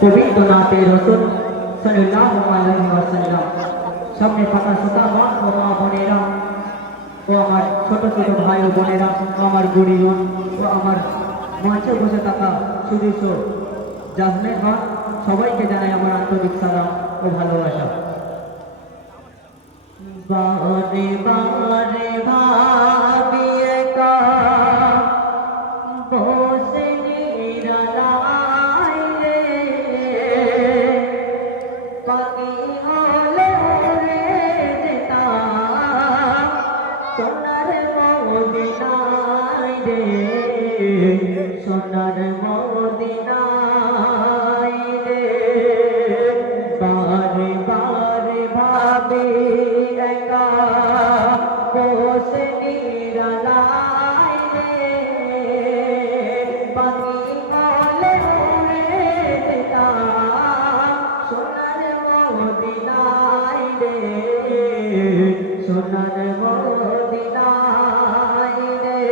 পবিত্র নাতে রসুল সাল্লাল্লাহু আলাইহি ওয়াসাল্লাম। সামনে ফাঁকা সোতা মা ও মা বোনেরা ও আমার ছোট ছোট ভাই ও বোনেরা ও আমার গুরুজন ও আমার মাঝে বসে থাকা সুদীর্ঘ জাজমের হন, সবাইকে জানাই আমার আন্তরিক সালাম ও ভালোবাসা। বারে বারে ভাবি একা বসে নিরালায় রে, পাখি হলে উড়ে যেতাম সোনার মদিনায় রে, সোনার মদিনায় রে। বারে বারে ভাবি একা বসে নিরালায় রে, পাখি বলে উড়ে যেতাম সোনার মদিনায় রে, সোনার মদিনায় রে।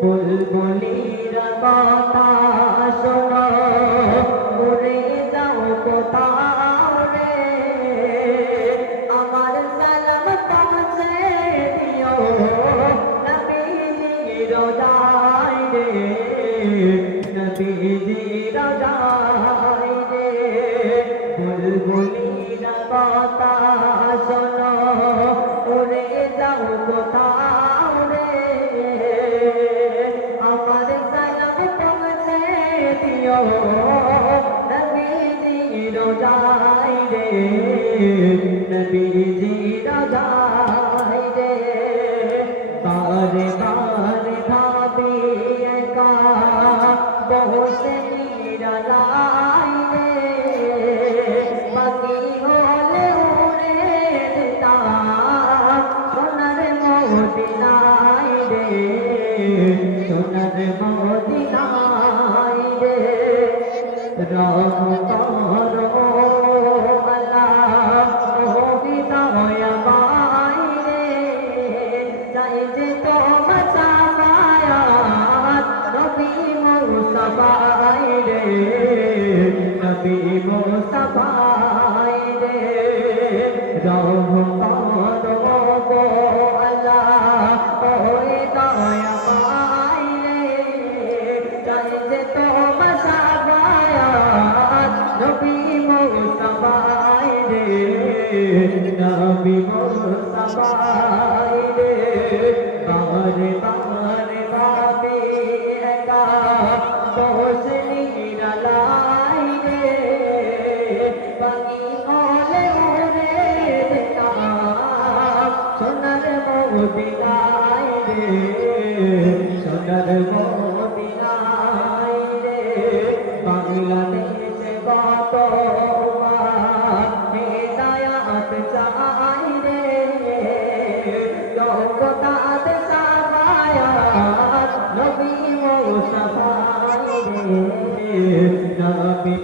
বুলবুলিরা কথা শোনো, উড়ে যাও কোথাও রে, আমার সালাম পৌঁছে দিও নবীজি রোজায় রে, নবীজি রোজায় রে। বুলবুলিরা কথা শোনো, উড়ে যাও কোথাও রে, আমার সালাম পৌঁছে দিও নবীজি রোজায় রে, নবীজি রোজায় রে। বারে বারে ভাবি একা বসে নিরালায় রে, পাখি হলে উড়ে যেতাম সোনার মদিনায় রে, সোনার মদিনায় রে। রহম করো আল্লাহ ও বিদয়াময় রে, চাই যে তোমার শাফায়াত নবী মুস্তাফায় রে, নবী মুস্তাফায় রে। রহম করো গো আল্লাহ ও দয়াময় রে, চাই যে তোমার শাফায়াত নবী মুস্তাফায় রে, নবী মুস্তাফায় রে। বারে বারে ভাবি একা বসে নিরালায় রে, পাখি হলে উড়ে যেতাম সোনার মদিনায় রে, সোনার মদিনায় রে। বাংলাদেশে কত হেদায়াত চাই রে, জগতাতে সাফায়াত নবী মুস্তাফায় রে, নবী